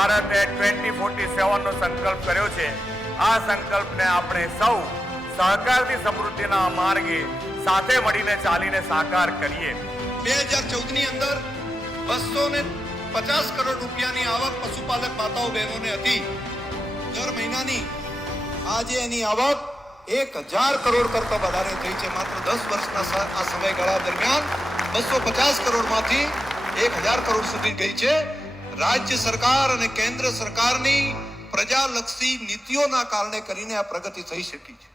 ભારતે 2047 નો સંકલ્પ કર્યો છે। આ સંકલ્પને આપણે સૌ સહકારથી સમૃદ્ધિના માર્ગે સાથે મળીને ચાલીને સાકાર કરીએ। 2014 ની અંદર 250 કરોડ રૂપિયાની આવક પશુપાલક માતાઓ બહેનોને હતી। દર મહિનાની આજે એની આવક 1000 કરોડ કરતા વધારે થઈ છે। માત્ર 10 વર્ષના આ સમયગાળા દરમિયાન 250 કરોડમાંથી 1000 કરોડ સુધી ગઈ છે। રાજ્ય સરકાર અને કેન્દ્ર સરકારની પ્રજાલક્ષી નીતિઓના કારણે કરીને આ પ્રગતિ થઈ શકી છે।